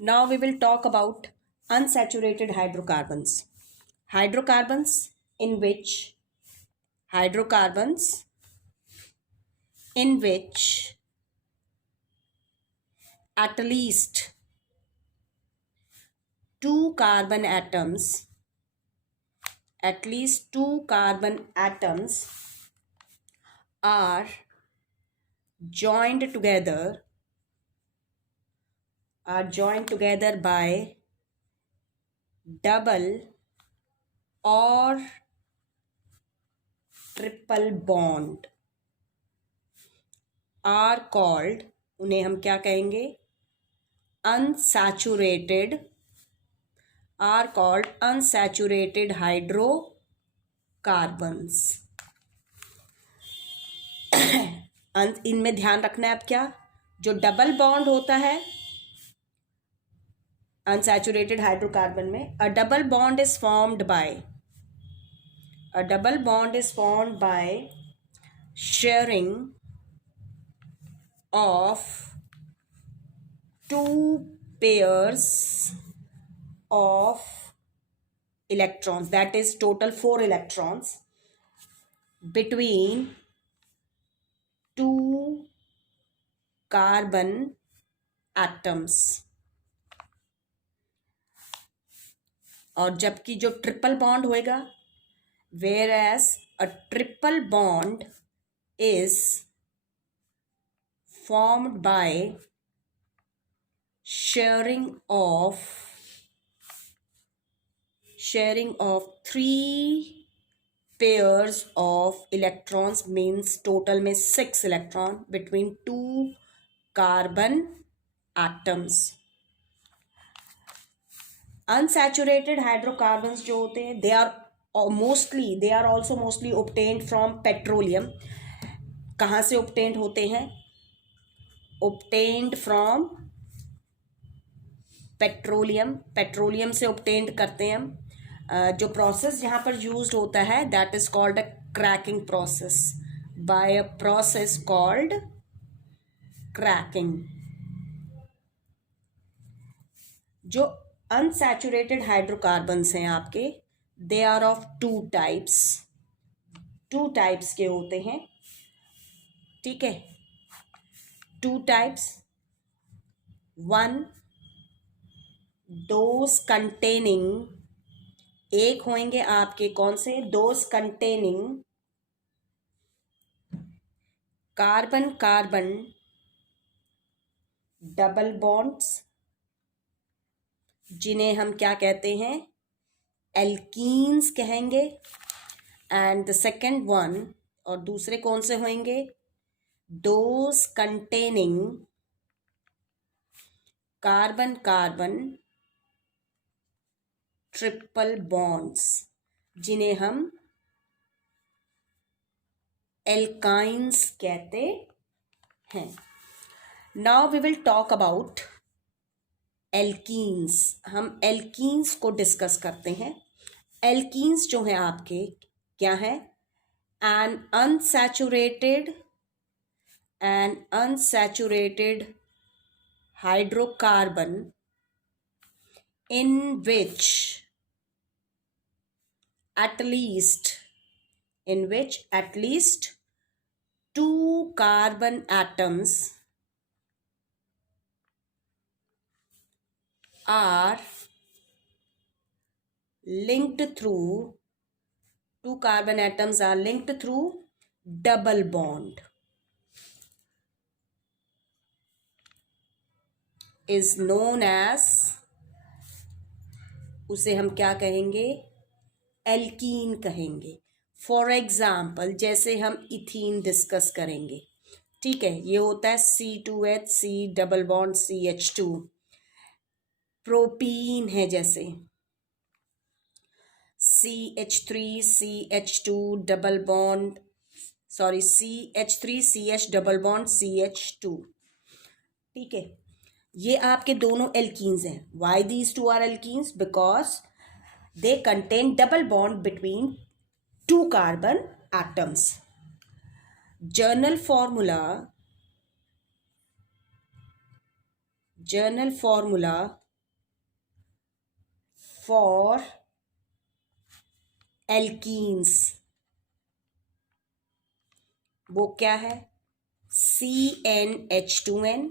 Now we will talk about unsaturated hydrocarbons. Hydrocarbons in which hydrocarbons in which at least two carbon atoms are joined together by double or triple bond are called, उन्हें हम क्या कहेंगे, unsaturated hydrocarbons. इनमें ध्यान रखना है अब क्या, जो डबल बॉन्ड होता है अनसैचुरेटेड हाइड्रोकार्बन में, a double bond is formed by sharing of two pairs of electrons, that is total 4 electrons between two carbon atoms. और जबकि जो ट्रिपल बॉन्ड होएगा, whereas a triple bond is formed by sharing of 3 pairs of electrons, means total में 6 electron between 2 carbon atoms. Unsaturated hydrocarbons जो होते हैं, they are also mostly obtained from petroleum. कहाँ से obtained होते हैं? Obtained from petroleum से obtained करते हैं हम. जो process यहाँ पर used होता है, that is called a cracking process, by a process called cracking. जो unsaturated hydrocarbons हैं आपके, they are of two types के होते हैं, ठीक है. 2 types. One, those containing, एक होंगे आपके कौन से, those containing carbon double bonds, जिन्हें हम क्या कहते हैं, एल्कीन्स कहेंगे. एंड द सेकेंड वन, और दूसरे कौन से होंगे, those containing carbon triple bonds, जिन्हें हम एल्काइंस कहते हैं. Now we will talk about alkenes. हम एल्कीन्स को डिस्कस करते हैं. एल्कीन्स जो हैं आपके क्या है, an unsaturated hydrocarbon in which at least 2 carbon atoms are linked through double bond, is known as, उसे हम क्या कहेंगे, एल्कीन कहेंगे. फॉर एग्जाम्पल, जैसे हम इथीन डिस्कस करेंगे, ठीक है, ये होता है C2H, double bond CH2. Propene है जैसे CH3CH2 double bond, CH3CH double bond CH2, ठीक है. ये आपके दोनों एल्कीन्स हैं. Why these two are alkenes? Because they contain double bond between 2 carbon atoms. General formula for alkenes, वो क्या है? CnH2n.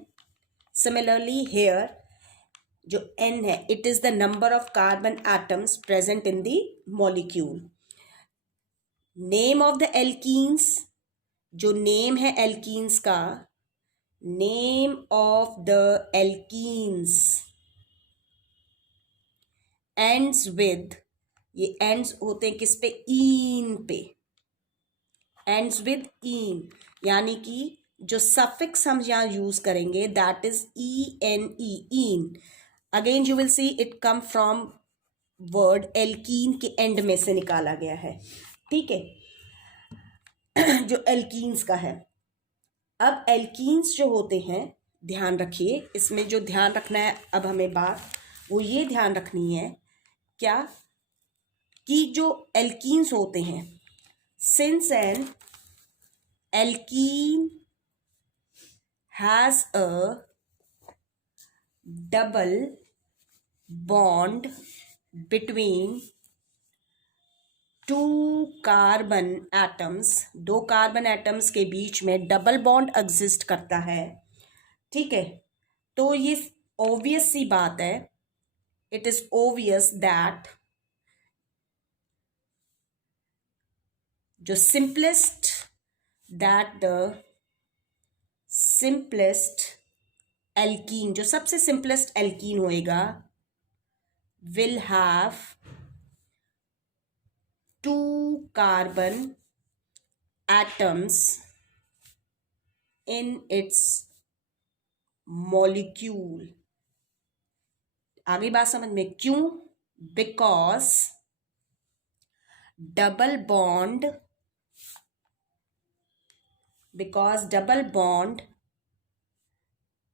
Similarly here जो N है, it is the number of carbon atoms present in the molecule. Name of the alkenes, जो name है alkenes का, name of the alkenes ends with, ये ends होते हैं किस पे? इन पे, ends with इन, यानी कि जो सफिक्स हम यहाँ यूज करेंगे that is ENE, in. Again you will see it come from word alkene के एंड में से निकाला गया है. ठीक है, जो एल्कीन्स का है. अब एल्कीन्स जो होते हैं, ध्यान रखिए, इसमें जो ध्यान रखना है अब हमें बात, वो ये ध्यान रखनी है क्या, कि जो एल्कीन्स होते हैं, since N alkene has a double bond between two carbon atoms, दो कार्बन एटम्स के बीच में डबल बॉन्ड एग्जिस्ट करता है. ठीक है, तो ये ऑब्वियस सी बात है, इट इज ऑब्वियस दैट जो simplest, that the simplest alkene, जो सबसे सिंपलेस्ट एल्कीन होएगा, will have two carbon atoms in its molecule. आगे बात समझ में, क्यों? Because double bond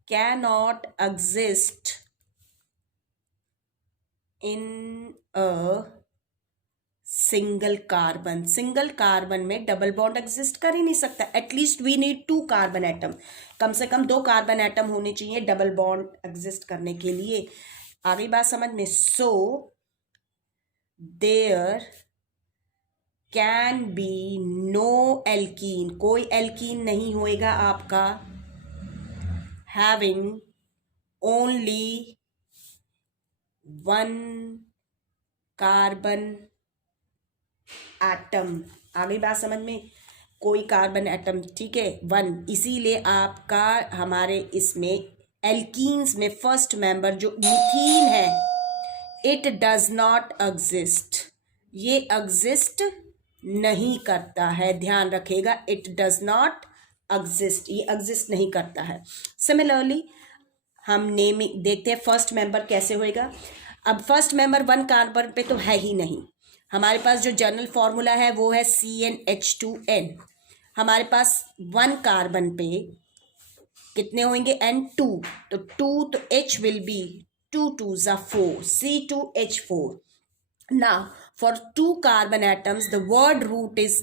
cannot exist in a single carbon में डबल बॉन्ड एग्जिस्ट कर ही नहीं सकता. At least we need two carbon atom, कम से कम दो कार्बन एटम होने चाहिए डबल बॉन्ड एग्जिस्ट करने के लिए. आगे बात समझ में. So there can be no alkene, कोई एल्कीन नहीं होएगा आपका having only one carbon atom. आगे बात समझ में, कोई कार्बन एटम, ठीक है, वन. इसीलिए आपका हमारे इसमें एल्कीन्स में फर्स्ट मेंबर जो मीथीन है, इट डज नॉट एग्जिस्ट, ये एग्जिस्ट नहीं करता है. ध्यान रखिएगा, इट डज नॉट एग्जिस्ट, ये एग्जिस्ट नहीं करता है. सिमिलरली हम नेमिंग देखते हैं फर्स्ट मेंबर कैसे होएगा. अब फर्स्ट मेंबर वन कार्बन पे तो है ही नहीं. हमारे पास जो जनरल फॉर्मूला है वो है CnH2n. हमारे पास वन कार्बन पे कितने होंगे? N2. तो 2 तो H will be 2 2s are 4, C2H4. Now for two carbon atoms the word root is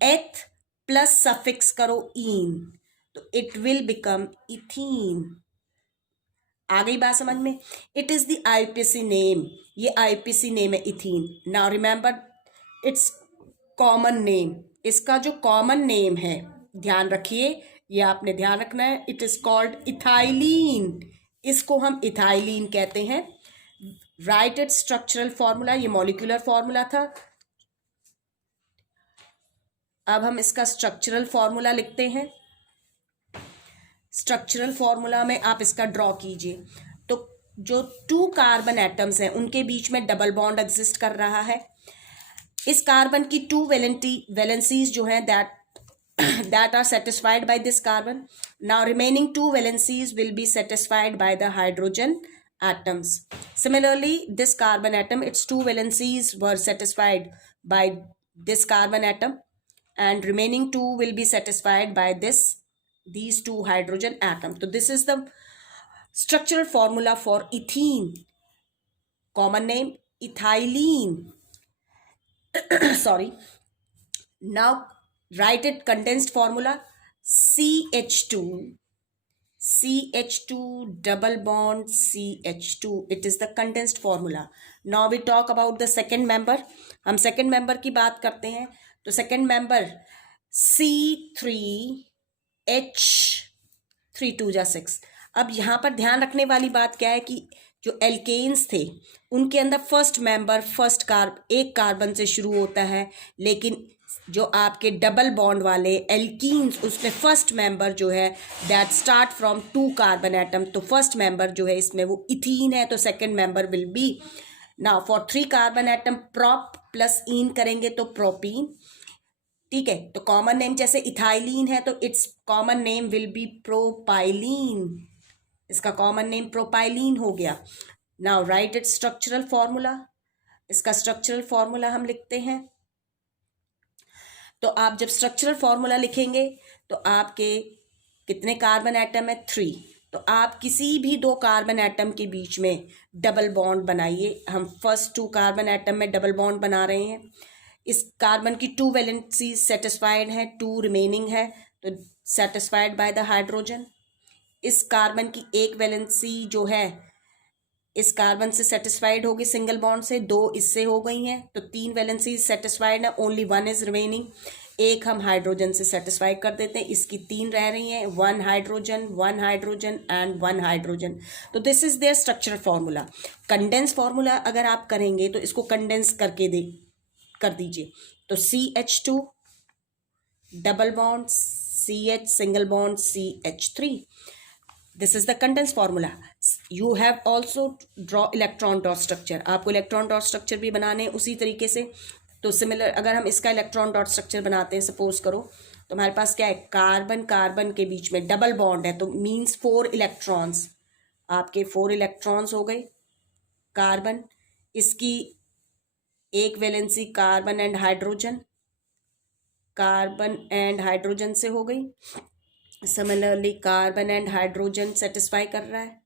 eth plus suffix करो इन, तो इट विल बिकम इथीन. आ गई बात समझ में. It is the IUPAC name, ये IUPAC नेम है ethene. Now remember it's common name, इसका जो कॉमन नेम है ध्यान रखिए, ये आपने ध्यान रखना है. इट इज कॉल्ड इथाइलीन, इसको हम इथाइलीन कहते हैं. राइट इट स्ट्रक्चरल फॉर्मूला, ये मॉलिक्यूलर फॉर्मूला था. अब हम इसका स्ट्रक्चरल फॉर्मूला लिखते हैं. स्ट्रक्चरल फॉर्मूला में आप इसका ड्रॉ कीजिए. तो जो टू कार्बन एटम्स हैं उनके बीच में डबल बॉन्ड एग्जिस्ट कर रहा है. इस कार्बन की टू वैलेंसीज जो हैं that are satisfied by this carbon. Now remaining two valencies will be satisfied by the hydrogen atoms. Similarly this carbon atom, its two valencies were satisfied by this carbon atom, and remaining two will be satisfied by these two hydrogen atoms. So this is the structural formula for ethene. Common name ethylene. Sorry. Now write it condensed formula. CH2 CH2 double bond CH2. It is the condensed formula. Now we talk about the second member. हम second member की बात करते हैं. तो second member C3H3 2 जा 6. अब यहाँ पर ध्यान रखने वाली बात क्या है कि जो एल्केन्स थे उनके अंदर फर्स्ट मेंबर एक कार्बन से शुरू होता है, लेकिन जो आपके डबल बॉन्ड वाले एल्कीन्स उसमें फर्स्ट मेंबर जो है that start from 2 carbon atom. तो फर्स्ट मेंबर जो है इसमें वो इथीन है, तो second member will be. Now for 3 carbon atom prop plus in करेंगे तो प्रोपीन. ठीक है, तो कॉमन नेम जैसे इथाइलिन है तो it's common name will be propylene. इसका कॉमन नेम प्रोपाइलिन हो गया. Now right it's structural formula. इसका स्ट्रक्चरल फॉर्मूला हम लिखते हैं. तो आप जब स्ट्रक्चरल फॉर्मूला लिखेंगे तो आपके कितने कार्बन एटम है? 3. तो आप किसी भी 2 कार्बन एटम के बीच में डबल बॉन्ड बनाइए. हम फर्स्ट 2 कार्बन एटम में डबल बॉन्ड बना रहे हैं. इस कार्बन की 2 वैलेंसी सेटिस्फाइड है, 2 रिमेनिंग है तो सेटिस्फाइड बाय द हाइड्रोजन. इस कार्बन की 1 वैलेंसी जो है इस कार्बन से सेटिस्फाइड होगी सिंगल बॉन्ड से, 2 इससे हो गई हैं तो 3 वैलेंसी सेटिस्फाइड है, ओनली 1 इज रिमेनिंग. एक हम हाइड्रोजन से सेटिस्फाई कर देते हैं, इसकी 3 रह रही हैं, 1 हाइड्रोजन 1 हाइड्रोजन एंड 1 हाइड्रोजन. तो this is their structural formula. Condense formula अगर आप करेंगे तो इसको कंडेंस कर दीजिए. तो CH2 double bond CH single bond CH3. This is the condense formula. You have also draw electron dot structure. आपको इलेक्ट्रॉन डॉट स्ट्रक्चर भी बनाने उसी तरीके से. तो सिमिलर अगर हम इसका इलेक्ट्रॉन डॉट स्ट्रक्चर बनाते हैं, सपोज करो तो हमारे पास क्या है, कार्बन कार्बन के बीच में डबल बॉन्ड है तो मीन्स 4 इलेक्ट्रॉन्स. आपके 4 इलेक्ट्रॉन्स हो गए. कार्बन इसकी 1 वैलेंसी कार्बन एंड हाइड्रोजन से हो गई. Similarly carbon and hydrogen satisfy कर रहा है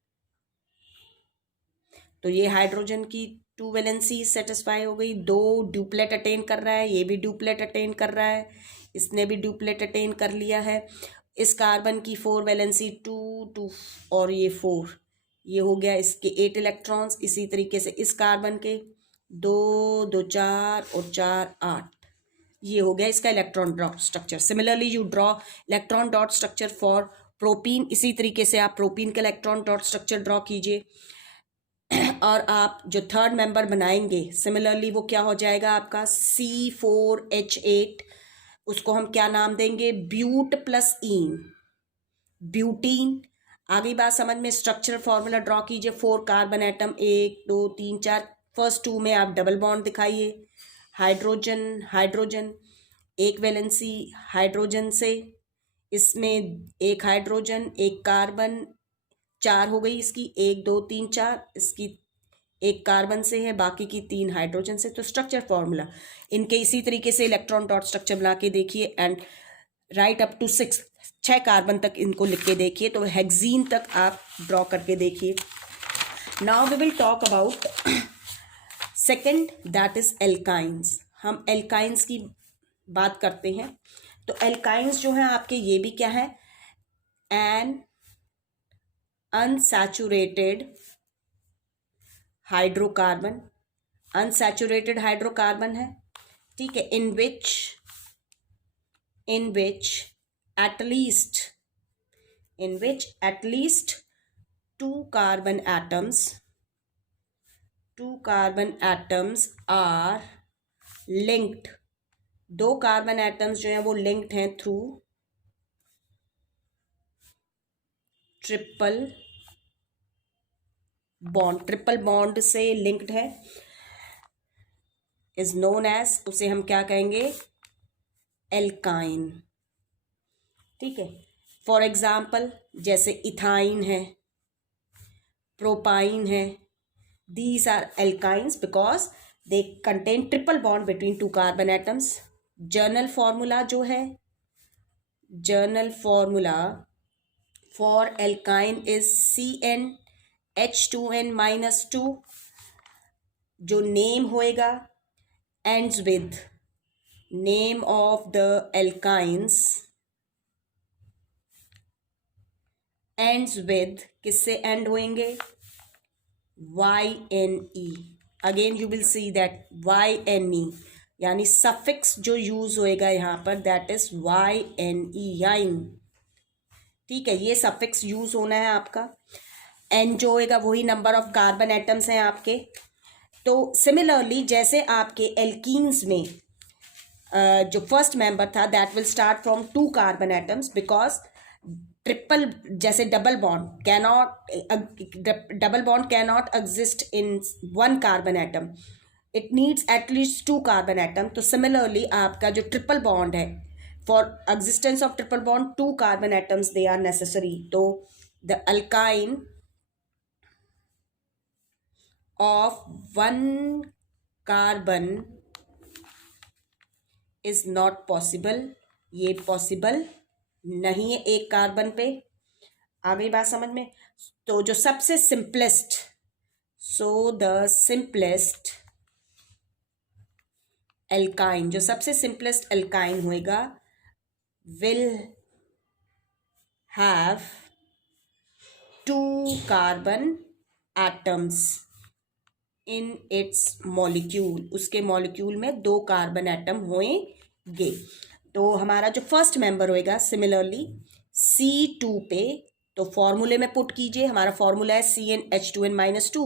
तो ये हाइड्रोजन की 2 वैलेंसी सेटिस्फाई हो गई. 2 ड्यूप्लेट अटेन कर रहा है, ये भी ड्यूप्लेट अटेन कर रहा है, इसने भी ड्यूप्लेट अटेन कर लिया है. इस कार्बन की 4 वैलेंसी 2 और ये 4, ये हो गया इसके 8 इलेक्ट्रॉन्स. इसी तरीके से इस कार्बन के 2 2 4 और 4 8, ये हो गया इसका electron dot structure. Similarly you draw electron dot structure for propene. इसी तरीके से आप प्रोपीन का इलेक्ट्रॉन डॉट स्ट्रक्चर ड्रॉ कीजिए. और आप जो थर्ड मेंबर बनाएंगे सिमिलरली वो क्या हो जाएगा आपका C4H8. उसको हम क्या नाम देंगे, ब्यूट प्लस ईन, ब्यूटीन. आगे बात समझ में. स्ट्रक्चरल फॉर्मूला ड्रॉ कीजिए. 4 कार्बन एटम 1 2 3 4. फर्स्ट 2 में आप डबल बॉन्ड दिखाइए. हाइड्रोजन 1 वैलेंसी हाइड्रोजन से, इसमें 1 हाइड्रोजन 1 कार्बन, 4 हो गई इसकी, 1 2 3 4. इसकी 1 कार्बन से है, बाकी की 3 हाइड्रोजन से. तो स्ट्रक्चर फॉर्मूला इनके इसी तरीके से इलेक्ट्रॉन डॉट स्ट्रक्चर बना के देखिए and write up to 6 carbon तक इनको लिख के देखिए. तो हेक्सीन तक आप ड्रॉ करके देखिए. Now we will talk about second, that is alkynes. हम एल्काइंस की बात करते हैं. तो एल्काइंस जो है आपके ये भी क्या है, an unsaturated hydrocarbon. Unsaturated hydrocarbon है, ठीक है, in which at least 2 carbon atoms are linked. 2 carbon atoms जो हैं वो लिंक्ड हैं थ्रू ट्रिपल बॉन्ड से लिंक्ड है, इज नोन एज, उसे हम क्या कहेंगे, एल्काइन. ठीक है. फॉर एग्जाम्पल जैसे इथाइन है, प्रोपाइन है, these are alkynes because they contain triple bond between 2 carbon atoms. Journal formula जो है, journal formula for alkyne is CnH2n-2. जो नेम होएगा ends with name of the alkynes ends with, किससे and होंगे, YNE. Again you will see that YNE, यानी suffix जो use होएगा यहाँ पर दैट इज YNE, याइन. ठीक है, ये सफिक्स यूज होना है आपका. एन जो होएगा वही नंबर ऑफ कार्बन एटम्स हैं आपके. तो सिमिलरली जैसे आपके एल्कीन्स में जो फर्स्ट मेंबर था that will start from 2 carbon atoms, because triple, जैसे double bond can not exist in 1 carbon atom, it needs at least 2 carbon atom. तो सिमिलरली आपका जो ट्रिपल बॉन्ड है, for existence of triple bond 2 carbon atoms they are necessary. तो the alkyne of 1 carbon is not possible, ये possible नहीं है एक carbon पे. आ गई बात समझ में. तो जो सबसे simplest, so the simplest alkyne, जो सबसे सिंपलेस्ट एल्काइन होएगा will have 2 carbon atoms in its molecule, उसके मॉलिक्यूल में 2 कार्बन एटम होंगे. तो हमारा जो फर्स्ट मेंबर होएगा सिमिलरली C2 पे, तो फॉर्मूले में पुट कीजिए. हमारा फॉर्मूला है CnH2n-2.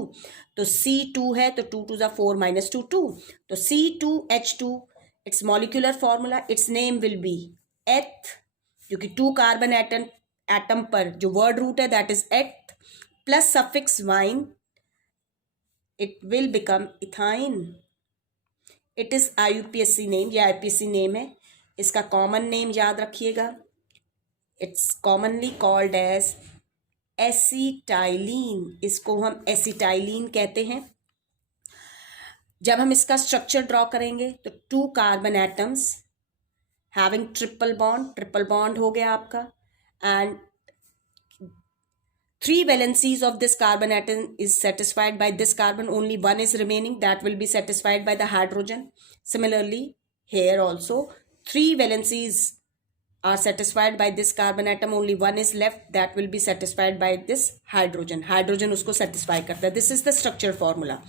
तो C2 है तो 2 2 ज़ा 4 -2 2. तो C2H2 it's molecular formula, it's name will be एथ, क्योंकि 2 कार्बन एटम पर जो वर्ड रूट है दैट इज एथ plus suffix wine, it will become ethyne. It is IUPAC name, या IPAC नेम है. इसका कॉमन नेम याद रखिएगा, it's commonly called as acetylene. इसको हम एसिटाइलिन कहते हैं. जब हम इसका स्ट्रक्चर ड्रॉ करेंगे तो 2 carbon atoms having triple bond हो गया आपका, and 3 valencies of this carbon atom is satisfied by this carbon, only 1 is remaining, that will be satisfied by the hydrogen. Similarly here also 3 valencies are satisfied by this carbon atom, only 1 is left, that will be satisfied by this hydrogen usko satisfy karta hai. This is the structure formula.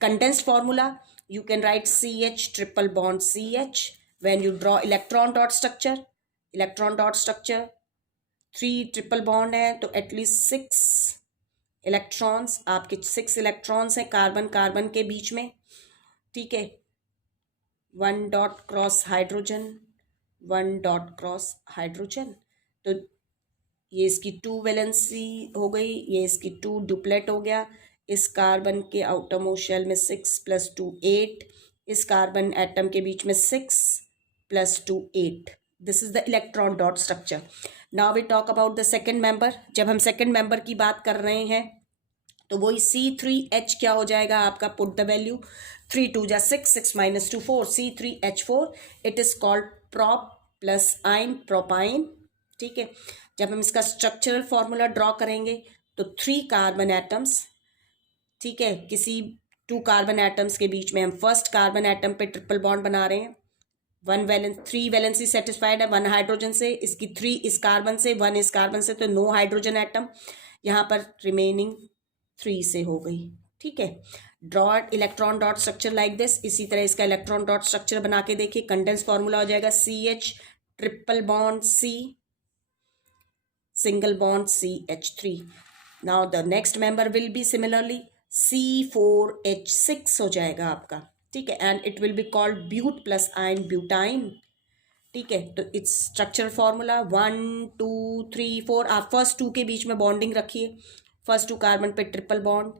Condensed formula, you can write CH triple bond CH. When you draw electron dot structure 3 triple bond है तो at least 6 electrons, आपके 6 electrons हैं carbon के बीच में. ठीक है, 1 dot cross hydrogen, 1 dot cross hydrogen. तो ये इसकी 2 वैलेंसी हो गई, ये इसकी 2 डुप्लेट हो गया. इस कार्बन के आउटर मोस्ट शेल में 6 + 2 8, इस कार्बन एटम के बीच में 6 + 2 8. This is the electron dot structure. Now we talk about the second member. जब हम सेकेंड मेंबर की बात कर रहे हैं तो वही C3H क्या हो जाएगा आपका, put the value, 3 2 = 6, 6 - 2 4, C3H4. It is called prop plus आइन, प्रोपाइन. ठीक है, जब हम इसका स्ट्रक्चरल फॉर्मूला ड्रॉ करेंगे तो 3 कार्बन एटम्स, ठीक है, किसी 2 कार्बन एटम्स के बीच में हम फर्स्ट कार्बन एटम पे ट्रिपल बॉन्ड बना रहे हैं. 3 वैलेंसी सेटिस्फाइड है 1 हाइड्रोजन से, इसकी 3 इस कार्बन से, 1 इस कार्बन से, तो नो हाइड्रोजन एटम. यहाँ पर रिमेनिंग 3 से हो गई. ठीक है, draw electron dot structure like this. इसी तरह इसका इलेक्ट्रॉन डॉट स्ट्रक्चर बना के देखिए. कंडेंस फॉर्मूला हो जाएगा CH triple bond C single bond CH3. Now the next member will be similarly C4H6 हो जाएगा आपका. ठीक है, and it will be called but plus yne, butyne. ठीक है, तो इट्स स्ट्रक्चर फॉर्मूला 1 2 3 4. आप फर्स्ट 2 के बीच में बॉन्डिंग रखिए. फर्स्ट 2 कार्बन पे ट्रिपल बॉन्ड,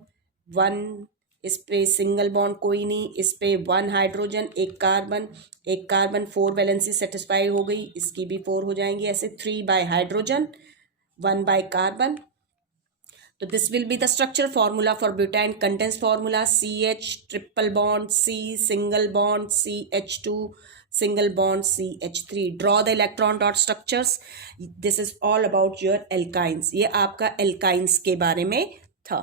1 इस पे सिंगल बॉन्ड कोई नहीं, इस पे 1 हाइड्रोजन, एक कार्बन 4 वैलेंसी सेटिस्फाई हो गई, इसकी भी 4 हो जाएंगी. ऐसे 3 बाय हाइड्रोजन, 1 बाय कार्बन. तो this will be the structure formula for butyne. Condense formula CH triple bond C single bond CH2 single bond CH3. Draw the electron dot structures. This is all about your alkynes. ये आपका alkynes के बारे में था.